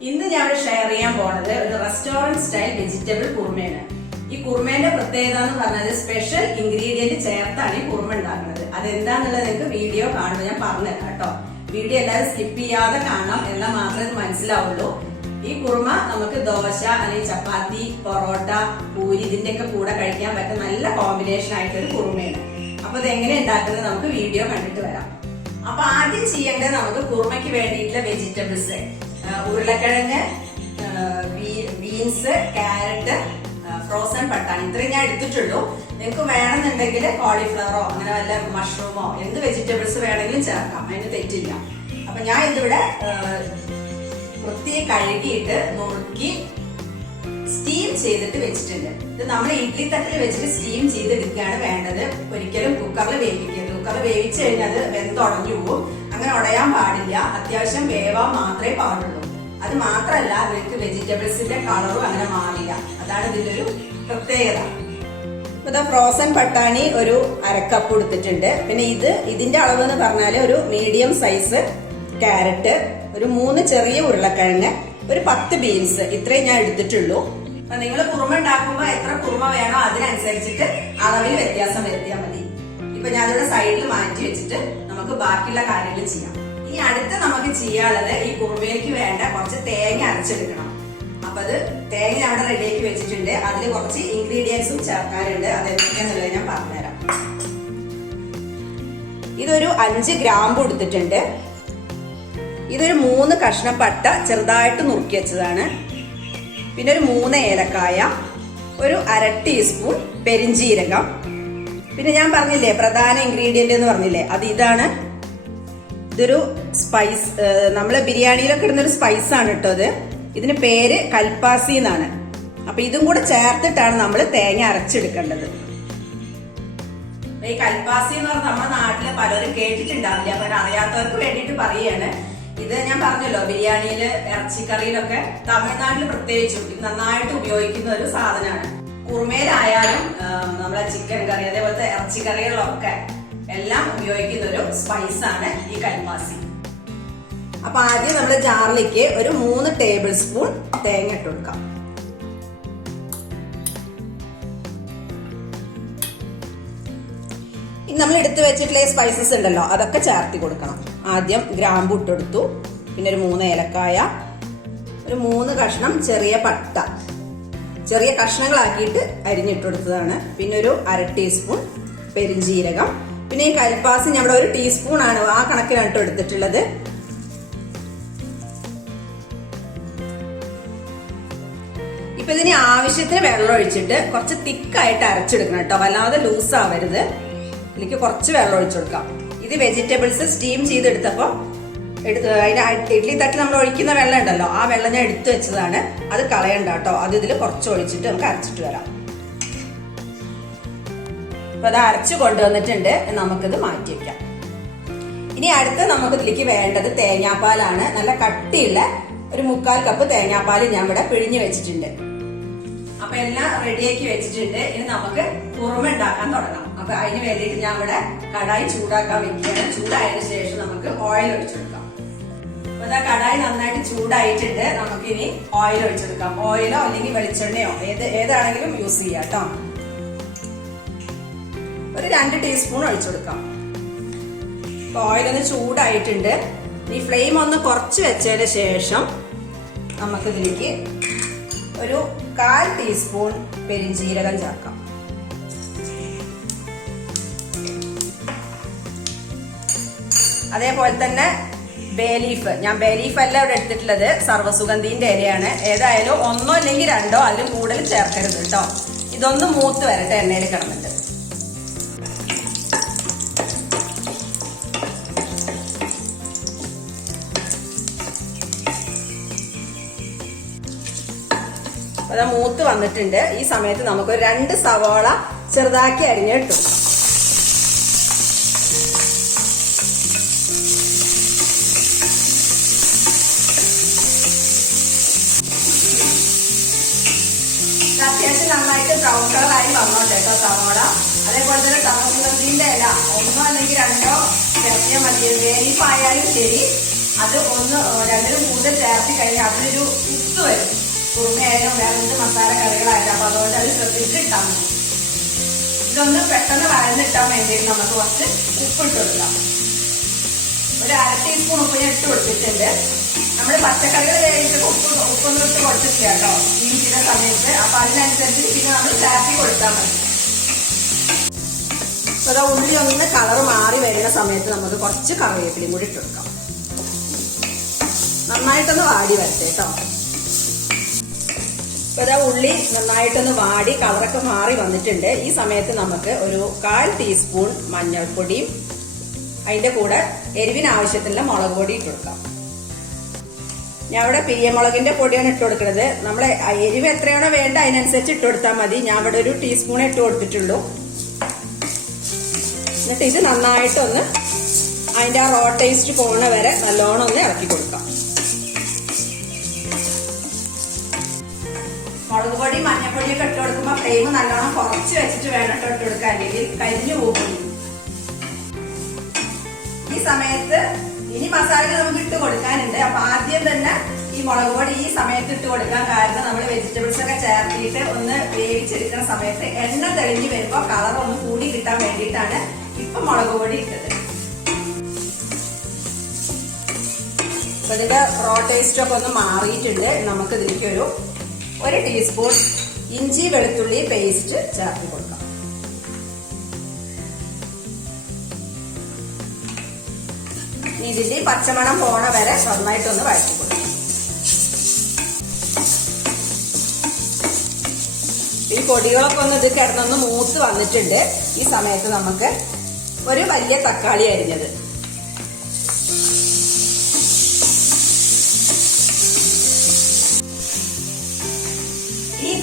ഇന്ന് ഞാൻ ഷെയർ ചെയ്യാൻ പോണത് ഒരു റെസ്റ്റോറന്റ് സ്റ്റൈൽ വെജിറ്റബിൾ കുറുമയാണ് ഈ കുറുമേന്റെ പ്രത്യേകത എന്ന് പറഞ്ഞാൽ സ്പെഷ്യൽ ഇൻഗ്രീഡിയന്റ് ചേർത്താണ് ഈ കുറുമ ഉണ്ടാക്കുന്നത്. അതെന്താന്നുള്ളത് നിങ്ങൾക്ക് വീഡിയോ കാണുമ്പോൾ ഞാൻ പറഞ്ഞുതരാം കേട്ടോ. വീഡിയോ എല്ലാവരും സ്കിപ്പ് ചെയ്യാതെ കാണണം എന്നാൽ മാത്രമേ മനസ്സിലാവുള്ളൂ. ഈ കുറുമ നമുക്ക് ദോശ അല്ലെങ്കിൽ ചപ്പാത്തി പൊറോട്ട പൂരി ഇതിന്റെ ഒക്കെ കൂടെ കഴിക്കാൻ പറ്റുന്ന നല്ല കോമ്പിനേഷൻ ആയിട്ടൊരു കുറുമയാണ്. അപ്പൊ എങ്ങനെ ഉണ്ടാക്കുന്നത് നമുക്ക് വീഡിയോ കണ്ടിട്ട് വരാം. അപ്പൊ ആദ്യം ചെയ്യേണ്ടത് നമുക്ക് കുറുമയ്ക്ക് വേണ്ടിയിട്ടുള്ള വെജിറ്റബിൾസ് ഉരുളക്കിഴങ്ങ് ബീൻസ് ക്യാരറ്റ് ഫ്രോസൺ പട്ടാണി. ഇത്രയും ഞാൻ എടുത്തിട്ടുള്ളൂ. നിങ്ങൾക്ക് വേണമെന്നുണ്ടെങ്കിൽ കോളിഫ്ലവറോ അങ്ങനെ വല്ല മഷ്റൂമോ എന്ത് വെജിറ്റബിൾസ് വേണമെങ്കിലും ചേർക്കാം. അതിന് തെറ്റില്ല. അപ്പൊ ഞാൻ ഇതിവിടെ വൃത്തി കഴുകിയിട്ട് നുറുക്കി സ്റ്റീം ചെയ്തിട്ട് വെച്ചിട്ടുണ്ട്. ഇത് നമ്മൾ ഇഡ്ലി തട്ടിൽ വെച്ചിട്ട് സ്റ്റീം ചെയ്തെടുക്കുകയാണ് വേണ്ടത്. ഒരിക്കലും കുക്കറിൽ വേവിക്കരുത്. കുക്കറിൽ വേവിച്ചു കഴിഞ്ഞാൽ അത് വെന്തുടഞ്ഞു പോകും അങ്ങനെ ഉടയാൻ പാടില്ല. അത്യാവശ്യം വേവാൻ മാത്രമേ പാടുള്ളൂ. അത് മാത്രമല്ല അവർക്ക് വെജിറ്റബിൾസിന്റെ കളറും അങ്ങനെ മാറില്ല. അതാണ് ഇതിന്റെ ഒരു പ്രത്യേകത ഇതാ ഫ്രോസൺ പട്ടാണി ഒരു അരക്കപ്പ് എടുത്തിട്ടുണ്ട് പിന്നെ ഇത് ഇതിന്റെ അളവ് എന്ന് പറഞ്ഞാൽ ഒരു മീഡിയം സൈസ് ക്യാരറ്റ് ഒരു മൂന്ന് ചെറിയ ഉരുളക്കിഴങ്ങ് ഒരു പത്ത് ബീൻസ് ഇത്രയും ഞാൻ എടുത്തിട്ടുള്ളൂ. അപ്പൊ നിങ്ങൾ കുറുമ ഉണ്ടാക്കുമ്പോ എത്ര കുറുമ വേണോ അതിനനുസരിച്ചിട്ട് അളവിൽ വ്യത്യാസം വരുത്തിയാൽ മതി. ഇപ്പൊ ഞാൻ അതിവിടെ സൈഡിൽ മാറ്റി വെച്ചിട്ട് നമുക്ക് ബാക്കിയുള്ള കാര്യങ്ങൾ ചെയ്യാം. ഇനി അടുത്ത് നമുക്ക് ചെയ്യാനുള്ളത് ഈ കുറുമയിലേക്ക് വേണ്ട കുറച്ച് തേങ്ങ അരച്ചെടുക്കണം. അപ്പൊ അത് തേങ്ങ അവിടെ റെഡിയാക്കി വെച്ചിട്ടുണ്ട്. അതിൽ കുറച്ച് ഇൻഗ്രീഡിയൻസും ചേർക്കാനുണ്ട്. അതെന്തൊക്കെയാന്നുള്ളത് ഞാൻ പറഞ്ഞുതരാം. ഇതൊരു അഞ്ച് ഗ്രാമ്പ് എടുത്തിട്ടുണ്ട് ഇതൊരു മൂന്ന് കഷ്ണം പട്ട ചെറുതായിട്ട് നുറുക്കി വെച്ചതാണ്. പിന്നെ ഒരു മൂന്ന് ഏലക്കായ ഒരു അര ടീസ്പൂൺ പെരിഞ്ചീരകം. പിന്നെ ഞാൻ പറഞ്ഞില്ലേ പ്രധാന ഇൻഗ്രീഡിയന്റ് എന്ന് പറഞ്ഞില്ലേ അത് ഇതാണ്. ഇതൊരു സ്പൈസ് നമ്മൾ ബിരിയാണിയിലൊക്കെ ഇടുന്നൊരു സ്പൈസാണ് കേട്ടോ ഇത്. ഇതിന് പേര് കൽപ്പാസി എന്നാണ്. അപ്പൊ ഇതും കൂടെ ചേർത്തിട്ടാണ് നമ്മൾ തേങ്ങ അരച്ചെടുക്കേണ്ടത്. ഈ കൽപ്പാസി എന്ന് പറഞ്ഞാൽ നമ്മുടെ നാട്ടിൽ പലരും കേട്ടിട്ടുണ്ടാവില്ല അപ്പൊ അറിയാത്തവർക്ക് വേണ്ടിയിട്ട് പറയാണ്. ഇത് ഞാൻ പറഞ്ഞല്ലോ ബിരിയാണിയിൽ ഇറച്ചിക്കറിയിലൊക്കെ തമിഴ്നാട്ടിൽ പ്രത്യേകിച്ചും ഇത് നന്നായിട്ട് ഉപയോഗിക്കുന്ന ഒരു സാധനമാണ്. കുറുമയിലായാലും ആം, നമ്മളെ ചിക്കൻ കറി അതേപോലത്തെ ഇറച്ചിക്കറികളിലൊക്കെ എല്ലാം ഉപയോഗിക്കുന്ന ഒരു സ്പൈസാണ് ഈ കൽമാസി അപ്പൊ ആദ്യം നമ്മൾ ജാറിലേക്ക് ഒരു മൂന്ന് ടേബിൾ സ്പൂൺ തേങ്ങ ഇട്ട് കൊടുക്കാം. ഇനി നമ്മൾ എടുത്തു വെച്ചിട്ടുള്ള സ്പൈസസ് ഉണ്ടല്ലോ അതൊക്കെ ചേർത്തി കൊടുക്കണം. ആദ്യം ഗ്രാമ്പു ഇട്ടെടുത്തു. പിന്നെ ഒരു മൂന്ന് ഏലക്കായ ഒരു മൂന്ന് കഷ്ണം ചെറിയ പട്ട. ചെറിയ കഷ്ണങ്ങളാക്കിയിട്ട് അരിഞ്ഞിട്ടെടുത്തതാണ്. പിന്നെ ഒരു അര ടീസ്പൂൺ പെരിഞ്ജീരകം പിന്നെ ഈ കരിപ്പാസ് നമ്മുടെ ഒരു ടീസ്പൂൺ ആണ് ആ കണക്കിനാണ് ട്ടോ എടുത്തിട്ടുള്ളത്. ഇപ്പൊ ഇതിന് ആവശ്യത്തിന് വെള്ളം ഒഴിച്ചിട്ട് കുറച്ച് തിക്കായിട്ട് അരച്ചെടുക്കണം കേട്ടോ. വല്ലാതെ ലൂസ് ആവരുത് ഇതിലേക്ക് കുറച്ച് വെള്ളം ഒഴിച്ചു കൊടുക്കാം. ഇത് വെജിറ്റബിൾസ് സ്റ്റീം ചെയ്തെടുത്തപ്പോ എടുത്ത് അതിന്റെ ഇഡ്ഡലി തട്ടിൽ നമ്മൾ ഒഴിക്കുന്ന വെള്ളം ഉണ്ടല്ലോ ആ വെള്ളം ഞാൻ എടുത്തു വെച്ചതാണ്. അത് കളയണ്ട കേട്ടോ. അത് ഇതിൽ കുറച്ച് ഒഴിച്ചിട്ട് നമുക്ക് അരച്ചിട്ട് വരാം. അപ്പൊ അത് അരച്ചു കൊണ്ടുവന്നിട്ടുണ്ട്. നമുക്കിത് മാറ്റി വെക്കാം. ഇനി അടുത്ത് നമുക്ക് ഇതിലേക്ക് വേണ്ടത് തേങ്ങാപ്പാലാണ്. നല്ല കട്ടിയുള്ള ഒരു മുക്കാൽ കപ്പ് തേങ്ങാപ്പാൽ ഞാൻ ഇവിടെ പിഴിഞ്ഞു വെച്ചിട്ടുണ്ട്. അപ്പൊ എല്ലാം റെഡിയാക്കി വെച്ചിട്ടുണ്ട്. ഇനി നമുക്ക് കുറുമ ഉണ്ടാക്കാൻ തുടങ്ങാം. അപ്പൊ അതിന് വേണ്ടിയിട്ട് ഞാൻ ഇവിടെ കടായി ചൂടാക്കാൻ വെക്കുകയാണ്. ചൂടായതിനു ശേഷം നമുക്ക് ഓയിൽ ഒഴിച്ചെടുക്കാം. അപ്പൊ ഇതാ കടായി നന്നായിട്ട് ചൂടായിട്ടുണ്ട്. നമുക്ക് ഇനി ഓയിൽ ഒഴിച്ചെടുക്കാം ഓയിലോ അല്ലെങ്കിൽ വെളിച്ചെണ്ണയോ ഏത് ഏതാണെങ്കിലും യൂസ് ചെയ്യാം കേട്ടോ. ഒരു രണ്ട് ടീസ്പൂൺ ഒഴിച്ചെടുക്കാം. അപ്പൊ ഓയിൽ ഒന്ന് ചൂടായിട്ടുണ്ട്. ഈ ഫ്ലെയിം ഒന്ന് കുറച്ച് വെച്ചതിന് ശേഷം നമുക്ക് ഇതിലേക്ക് ഒരു കാൽ ടീസ്പൂൺ പെരിഞ്ജീരകം ചേർക്കാം. അതേപോലെ തന്നെ ബേലീഫ് ഞാൻ ബേലീഫ് അല്ല ഇവിടെ എടുത്തിട്ടുള്ളത്. സർവസുഗന്ധീന്റെ ഇലയാണ് ഏതായാലും ഒന്നോ അല്ലെങ്കിൽ രണ്ടോ അതിൽ കൂടുതൽ ചേർക്കരുത് കേട്ടോ. ഇതൊന്ന് മൂത്ത് വരട്ടെ എണ്ണയിൽ കിടന്നിട്ട്. മൂത്ത് വന്നിട്ടുണ്ട്. ഈ സമയത്ത് നമുക്ക് രണ്ട് സവാള ചെറുതാക്കി അരിഞ്ഞിട്ടു ഇത് അത്യാവശ്യം നന്നായിട്ട് ബ്രൗൺ കളറായി വന്നോട്ടെ കേട്ടോ സവോള. അതേപോലെ തന്നെ തമസിന്റെ ഇല. ഒന്നോ അല്ലെങ്കിൽ രണ്ടോ ചെറിയ മതി. വേലിപ്പായാലും ശരി. അത് ഒന്ന് രണ്ടിനും കൂടുതൽ ചേർത്തി കഴിഞ്ഞാൽ അതിനൊരു ഉപ്പ് വരും. കുറുമയായാലും വേറെ എന്ത് മസാല കറികളായാലും. അപ്പൊ അതുകൊണ്ട് അത് ശ്രദ്ധിച്ച് ഇട്ടാൽ മതി. ഇതൊന്ന് പെട്ടെന്ന് വഴന്നിട്ടാൻ വേണ്ടിയിട്ട് നമുക്ക് കുറച്ച് ഉപ്പിട്ട് കൊടുക്കാം. ഒരു അര ടീസ്പൂൺ ഉപ്പ് ഞാൻ ഇട്ട് കൊടുത്തിട്ടുണ്ട്. നമ്മൾ പച്ചക്കറികൾ വേവിച്ചിട്ട് ഉപ്പ് ഉപ്പൊന്നും ഇട്ട് കൊടുത്തിട്ടില്ല കേട്ടോ. ചില സമയത്ത്. അപ്പൊ അതിനനുസരിച്ച് പിന്നെ നമ്മൾ ചാറ്റി കൊടുത്താൽ മതി. അതാ ഉള്ളി ഒന്ന് കളർ മാറി വരുന്ന സമയത്ത് നമുക്ക് കുറച്ച് കറിവേപ്പിലയും കൂടി ഇട്ട് കൊടുക്കാം. നന്നായിട്ടൊന്ന് വാടി വരട്ടെ കേട്ടോ. ഇതാ ഉള്ളി നന്നായിട്ടൊന്ന് വാടി കളറൊക്കെ മാറി വന്നിട്ടുണ്ട്. ഈ സമയത്ത് നമുക്ക് ഒരു കാൽ ടീസ്പൂൺ മഞ്ഞൾപ്പൊടിയും അതിന്റെ കൂടെ എരിവിന് ആവശ്യത്തിനുള്ള മുളക് പൊടി ഇട്ട് കൊടുക്കാം. ഞാൻ ഇവിടെ മുളകിന്റെ പൊടിയാണ് ഇട്ട് കൊടുക്കുന്നത് നമ്മൾ എരിവ് എത്രയാണോ വേണ്ട അതിനനുസരിച്ച് ഇട്ട് കൊടുത്താൽ മതി. ഞാൻ ഇവിടെ ഒരു ടീസ്പൂൺ ഇട്ട് കൊടുത്തിട്ടുള്ളൂ. എന്നിട്ട് ഇത് നന്നായിട്ടൊന്ന് അതിന്റെ ആ റോ ടേസ്റ്റ് പോണ വരെ നല്ലോണം ഒന്ന് ഇറക്കി കൊടുക്കാം. മുളക് പൊടി മഞ്ഞപ്പൊടി ഒക്കെ ഇട്ട് കൊടുക്കുമ്പോൾ ഫ്ലെയിം നല്ലോണം കുറച്ച് വെച്ചിട്ട് വേണം ഇട്ട് കൊടുക്കാൻ. അല്ലെങ്കിൽ കരിഞ്ഞു പോകും. ഈ സമയത്ത് ഇനി മസാലയ്ക്ക് നമുക്ക് ഇട്ട് കൊടുക്കാനുണ്ട്. അപ്പൊ ആദ്യം തന്നെ ഈ മുളക് പൊടി ഈ സമയത്ത് ഇട്ട് കൊടുക്കാൻ കാരണം നമ്മൾ വെജിറ്റബിൾസ് ഒക്കെ ചേർത്തിട്ട് ഒന്ന് വേവിച്ചെടുക്കുന്ന സമയത്ത് എണ്ണ തെളിഞ്ഞു വരുമ്പോൾ കളർ ഒന്ന് കൂടി കിട്ടാൻ വേണ്ടിയിട്ടാണ് ഇപ്പൊ മുളക് പൊടി ഇട്ടത്. അപ്പൊ ഇതിന്റെ റോ ടേസ്റ്റ് ഒക്കെ ഒന്ന് മാറിയിട്ടുണ്ട്. നമുക്ക് ഇതിലേക്ക് ഒരു ഒരു ടീസ്പൂൺ ഇഞ്ചി വെളുത്തുള്ളി പേസ്റ്റ് ചേർത്ത് കൊടുക്കാം. ഇതിന്റെ പച്ചമണം പോണ വരെ നന്നായിട്ടൊന്ന് വഴറ്റി കൊടുക്കും ഈ പൊടികളൊക്കെ ഒന്ന് ഇത് കിടന്നൊന്ന് മൂത്ത് വന്നിട്ടുണ്ട്. ഈ സമയത്ത് നമുക്ക് ഒരു വലിയ തക്കാളി അരിഞ്ഞത്.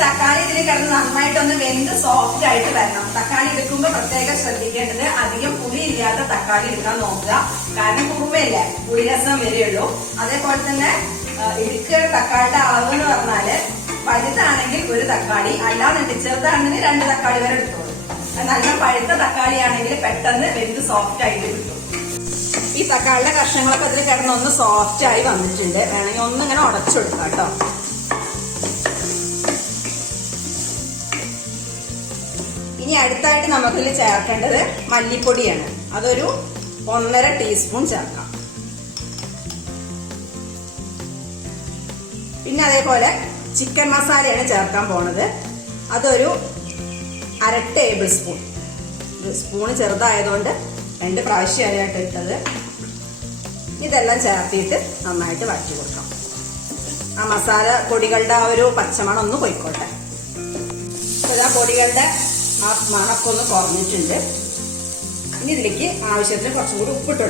തക്കാളി ഇതിൽ കിടന്ന് നന്നായിട്ടൊന്ന് വെന്ത് സോഫ്റ്റ് ആയിട്ട് വരണം. തക്കാളി എടുക്കുമ്പോൾ പ്രത്യേകം ശ്രദ്ധിക്കേണ്ടത് അധികം പുളി ഇല്ലാത്ത തക്കാളി എടുക്കാൻ നോക്കുക. കാരണം കുറുമയല്ലേ? പുളിരസം വരെയുള്ളൂ അതേപോലെ തന്നെ ഇടുക്ക് തക്കാളിയുടെ അളവ് എന്ന് പറഞ്ഞാൽ പഴുത്താണെങ്കിൽ ഒരു തക്കാളി അല്ലാന്നുണ്ടെങ്കിൽ ചെറുതാണെങ്കിൽ രണ്ട് തക്കാളി വരെ എടുത്തോളൂ. നല്ല പഴുത്ത തക്കാളി ആണെങ്കിൽ പെട്ടെന്ന് വെന്ത് സോഫ്റ്റ് ആയിട്ട് കിട്ടും. ഈ തക്കാളിയുടെ കഷ്ണങ്ങളൊക്കെ അതിൽ കിടന്ന് ഒന്ന് സോഫ്റ്റ് ആയി വന്നിട്ടുണ്ട്. വേണമെങ്കിൽ ഒന്നിങ്ങനെ ഉടച്ചു കൊടുക്കാം കേട്ടോ. ഇനി അടുത്തായിട്ട് നമുക്കിൽ ചേർക്കേണ്ടത് മല്ലിപ്പൊടിയാണ്. അതൊരു ഒന്നര ടീസ്പൂൺ ചേർക്കാം. പിന്നെ അതേപോലെ ചിക്കൻ മസാലയാണ് ചേർക്കാൻ പോണത്. അതൊരു അര ടേബിൾ സ്പൂൺ. സ്പൂണ് ചെറുതായതുകൊണ്ട് രണ്ട് പ്രാവശ്യമായിട്ട് ഇട്ടത്. ഇതെല്ലാം ചേർത്തിട്ട് നന്നായിട്ട് വഴറ്റി കൊടുക്കാം. ആ മസാല പൊടികളുടെ ആ ഒരു പച്ചമണം ഒന്ന് പോയിക്കോട്ടെ. പൊടികളുടെ ആ മണക്കം ഒന്ന് കുറഞ്ഞിട്ടുണ്ട്. ഇനി ഇതിലേക്ക് ആവശ്യത്തിന് കുറച്ചും കൂടി ഉപ്പിട്ട്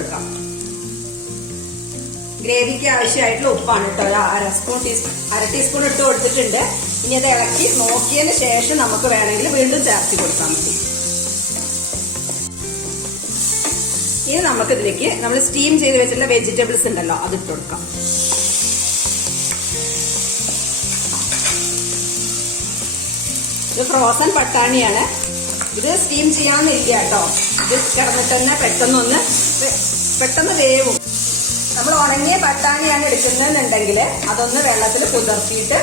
ഗ്രേവിക്ക് ആവശ്യമായിട്ടുള്ള ഉപ്പാണ് കേട്ടോ. ഒരു അര സ്പൂൺ ടീസ്പൂൺ അര ടീസ്പൂൺ ഇട്ട് കൊടുത്തിട്ടുണ്ട്. ഇനി അത് ഇളക്കി നോക്കിയതിന് ശേഷം നമുക്ക് വേണമെങ്കിൽ വീണ്ടും ചേർത്തി കൊടുത്താൽ മതി ഇനി നമുക്ക് ഇതിലേക്ക് നമ്മൾ സ്റ്റീം ചെയ്ത് വെച്ചിട്ടുള്ള വെജിറ്റബിൾസ് ഉണ്ടല്ലോ അത് ഇട്ട് കൊടുക്കാം. ഇത് ഫ്രോസൺ പട്ടാണിയാണ്. ഇത് സ്റ്റീം ചെയ്യാമെന്നില്ല കേട്ടോ. ഇത് കിടന്നിട്ട് തന്നെ പെട്ടെന്നൊന്ന് പെട്ടെന്ന് വേവും. നമ്മൾ ഉണങ്ങിയ പട്ടാണിയാണ് എടുക്കുന്നതെന്നുണ്ടെങ്കിൽ അതൊന്ന് വെള്ളത്തിൽ കുതിർത്തിയിട്ട്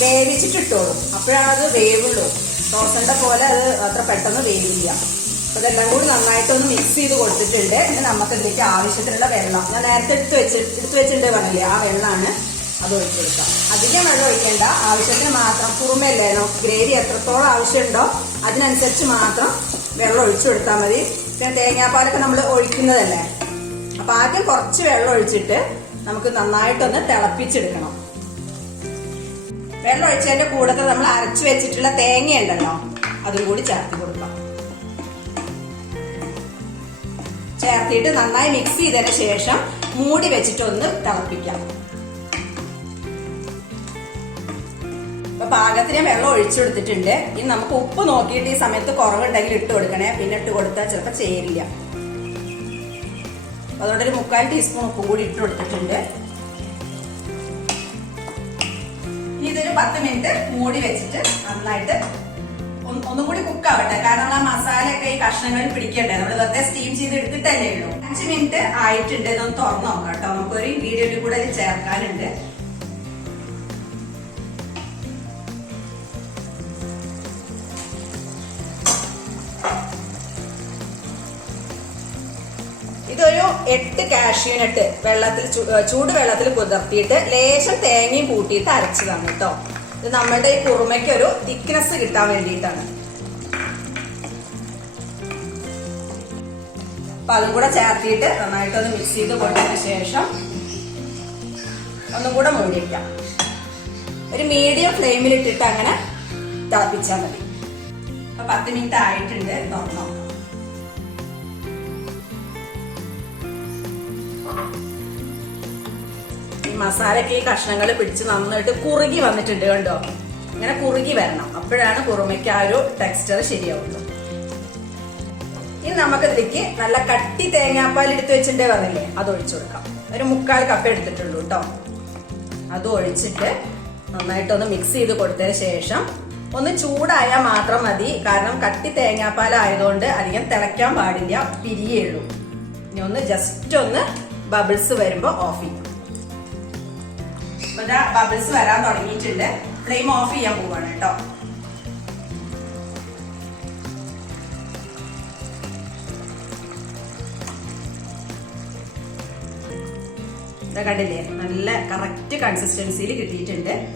വേവിച്ചിട്ട് ഇട്ടോളൂ അപ്പോഴാണ് അത് വേവുള്ളൂ. ഫ്രോസന്റെ പോലെ അത് അത്ര പെട്ടെന്ന് വേവില്ല. അപ്പൊ ഇതെല്ലാം കൂടി നന്നായിട്ടൊന്ന് മിക്സ് ചെയ്ത് കൊടുത്തിട്ടുണ്ട്. ഇനി നമുക്ക് ഇതിലേക്ക് ആവശ്യത്തിനുള്ള വെള്ളം. ഞാൻ നേരത്തെ എടുത്ത് വെച്ച് എടുത്ത് വെച്ചിട്ടുണ്ട് പറഞ്ഞില്ലേ? ആ വെള്ളമാണ് അത് ഒഴിച്ചു കൊടുക്കാം. അധികം വെള്ളം ഒഴിക്കേണ്ട. ആവശ്യത്തിന് മാത്രം കുറുമല്ലേനോ ഗ്രേവി എത്രത്തോളം ആവശ്യമുണ്ടോ അതിനനുസരിച്ച് മാത്രം വെള്ളം ഒഴിച്ചു കൊടുത്താൽ മതി. പിന്നെ തേങ്ങാപ്പാലൊക്കെ നമ്മൾ ഒഴിക്കുന്നതല്ലേ? അപ്പൊ ആദ്യം കുറച്ച് വെള്ളം ഒഴിച്ചിട്ട് നമുക്ക് നന്നായിട്ടൊന്ന് തിളപ്പിച്ചെടുക്കണം. വെള്ളം ഒഴിച്ചതിന്റെ കൂടത്തിൽ നമ്മൾ അരച്ചു വെച്ചിട്ടുള്ള തേങ്ങ ഉണ്ടല്ലോ അതും കൂടി ചേർത്ത് കൊടുക്കാം. ചേർത്തിട്ട് നന്നായി മിക്സ് ചെയ്തതിന് ശേഷം മൂടി വെച്ചിട്ട് ഒന്ന് തിളപ്പിക്കാം. പാകത്തിന് വെള്ളം ഒഴിച്ചു കൊടുത്തിട്ടുണ്ട്. ഇനി നമുക്ക് ഉപ്പ് നോക്കിയിട്ട് ഈ സമയത്ത് കുറവുണ്ടെങ്കിൽ ഇട്ട് കൊടുക്കണേ. പിന്നെ ഇട്ട് കൊടുത്താൽ ചിലപ്പോൾ ചേരില്ല. അതുകൊണ്ട് ഒരു മുക്കാൽ ടീസ്പൂൺ ഉപ്പും കൂടി ഇട്ട് കൊടുത്തിട്ടുണ്ട്. ഇതൊരു പത്ത് മിനിറ്റ് മൂടി വെച്ചിട്ട് നന്നായിട്ട് ഒന്നും കൂടി കുക്ക് ആവട്ടെ. കാരണം ആ മസാലയൊക്കെ ഈ കഷ്ണങ്ങളിൽ പിടിക്കണ്ടേ? നമ്മൾ വെറുതെ സ്റ്റീം ചെയ്ത് എടുത്തിട്ടല്ലേ ഉള്ളൂ. അഞ്ച് മിനിറ്റ് ആയിട്ടുണ്ട്. ഇതൊന്ന് തുറന്നു നോക്കാം കേട്ടോ. നമുക്കൊരു വീഡിയോയിൽ കൂടെ ചേർക്കാനുണ്ട്. ഇതൊരു എട്ട് കാഷ്യൂനട്ട് വെള്ളത്തിൽ ചൂട് വെള്ളത്തിൽ കുതിർത്തിയിട്ട് ലേശം തേങ്ങയും കൂട്ടിയിട്ട് അരച്ചതാണ് കേട്ടോ. ഇത് നമ്മളുടെ ഈ കുറുമയ്ക്ക് ഒരു തിക്നെസ് കിട്ടാൻ വേണ്ടിയിട്ടാണ്. അപ്പൊ അതും കൂടെ നന്നായിട്ട് ഒന്ന് മിക്സ് ചെയ്ത് കൊടുത്തതിന് ശേഷം ഒന്നും കൂടെ മൂടി വയ്ക്കാം ഒരു മീഡിയം ഫ്ലെയിമിൽ ഇട്ടിട്ട് അങ്ങനെ തിളപ്പിച്ചാൽ മതി. അപ്പൊ പത്ത് മിനിറ്റ് ആയിട്ടുണ്ട്. തുറന്നോ മസാലയ്ക്ക് ഈ കഷ്ണങ്ങൾ പിടിച്ച് നന്നായിട്ട് കുറുകി വന്നിട്ടുണ്ട് കണ്ടോ? ഇങ്ങനെ കുറുകി വരണം. അപ്പോഴാണ് കുറുമയ്ക്ക് ആ ഒരു ടെക്സ്ചർ ശരിയാവുള്ളൂ ഇനി നമുക്ക് ഇതിലേക്ക് നല്ല കട്ടി തേങ്ങാപ്പാൽ എടുത്തു വെച്ചിട്ടേ പറഞ്ഞില്ലേ? അത് ഒഴിച്ചു കൊടുക്കാം. ഒരു മുക്കാൽ കപ്പ് എടുത്തിട്ടുള്ളൂ കേട്ടോ അത് ഒഴിച്ചിട്ട് നന്നായിട്ടൊന്ന് മിക്സ് ചെയ്ത് കൊടുത്തതിന് ശേഷം ഒന്ന് ചൂടായാൽ മാത്രം മതി. കാരണം കട്ടി തേങ്ങാപ്പാൽ ആയതുകൊണ്ട് അധികം തിളയ്ക്കാൻ പാടില്ല. പിരിയേ ഉള്ളൂ. ഇനി ഒന്ന് ജസ്റ്റ് ഒന്ന് ബബിൾസ് വരുമ്പോൾ ഓഫ് ചെയ്യും. ഇപ്പൊ ബബിൾസ് വരാൻ തുടങ്ങിയിട്ടുണ്ട്. ഫ്ലെയിം ഓഫ് ചെയ്യാൻ പോവാണ് കേട്ടോ. ഇതാ കണ്ടില്ലേ? നല്ല കറക്റ്റ് കൺസിസ്റ്റൻസിയിൽ കിട്ടിയിട്ടുണ്ട്.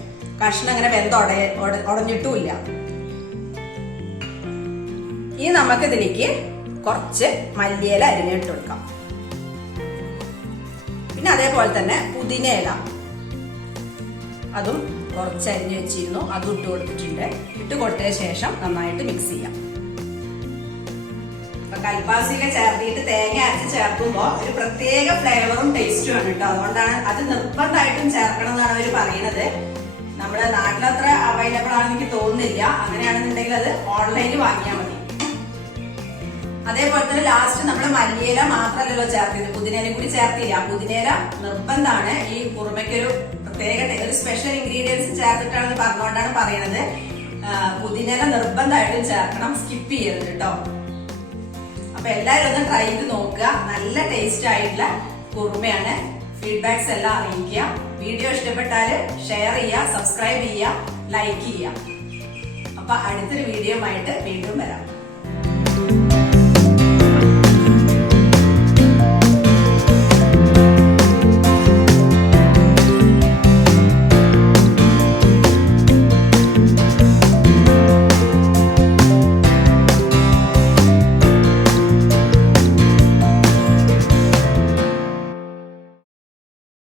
കഷ്ണം അങ്ങനെ വെന്ത് ഉടയ ഉട- ഉടഞ്ഞിട്ടുമില്ല ഇനി നമുക്ക് ഇതിലേക്ക് കുറച്ച് മല്ലിയില അരിഞ്ഞിട്ട് കൊടുക്കാം. പിന്നെ അതേപോലെ തന്നെ പുതിനയില. അതും കുറച്ച് അരിഞ്ഞു വെച്ചിരുന്നു. അതും ഇട്ട് കൊടുത്തിട്ടുണ്ട്. ഇട്ട് കൊടുത്തതിന് ശേഷം നന്നായിട്ട് മിക്സ് ചെയ്യാം. അപ്പൊ കൽപ്പാസിയിലെ ചേർത്തിട്ട് തേങ്ങ അരച്ച് ചേർക്കുമ്പോൾ ഒരു പ്രത്യേക ഫ്ലേവറും ടേസ്റ്റും ആണ് കേട്ടോ. അതുകൊണ്ടാണ് അത് നിർബന്ധമായിട്ടും ചേർക്കണം എന്നാണ് അവർ പറയുന്നത്. നമ്മുടെ നാട്ടിലത്ര അവൈലബിൾ ആണെന്ന് എനിക്ക് തോന്നുന്നില്ല. അങ്ങനെയാണെന്നുണ്ടെങ്കിൽ അത് ഓൺലൈനിൽ വാങ്ങിയാൽ മതി. അതേപോലെ തന്നെ ലാസ്റ്റ് നമ്മൾ മല്ലിയില മാത്രമല്ലല്ലോ ചേർത്തത് പുതിനയില കൂടി ചേർത്തില്ല. പുതിനയില നിർബന്ധമാണ്. ഈ കുറുമയ്ക്കൊരു പ്രത്യേക ഒരു സ്പെഷ്യൽ ഇൻഗ്രീഡിയൻസ് ചേർത്തിട്ടാണെന്ന് പറഞ്ഞുകൊണ്ടാണ് പറയുന്നത്. പുതിനല നിർബന്ധമായിട്ടും ചേർക്കണം. സ്കിപ്പ് ചെയ്യരുത് കേട്ടോ അപ്പൊ എല്ലാവരും ഒന്ന് ട്രൈ ചെയ്ത് നോക്കുക. നല്ല ടേസ്റ്റ് ആയിട്ടുള്ള കുറുമയാണ്. ഫീഡ്ബാക്സ് എല്ലാം അറിയിക്കുക. വീഡിയോ ഇഷ്ടപ്പെട്ടാൽ ഷെയർ ചെയ്യുക സബ്സ്ക്രൈബ് ചെയ്യുക ലൈക്ക് ചെയ്യുക. അപ്പൊ അടുത്തൊരു വീഡിയോ ആയിട്ട് വീണ്ടും വരാം.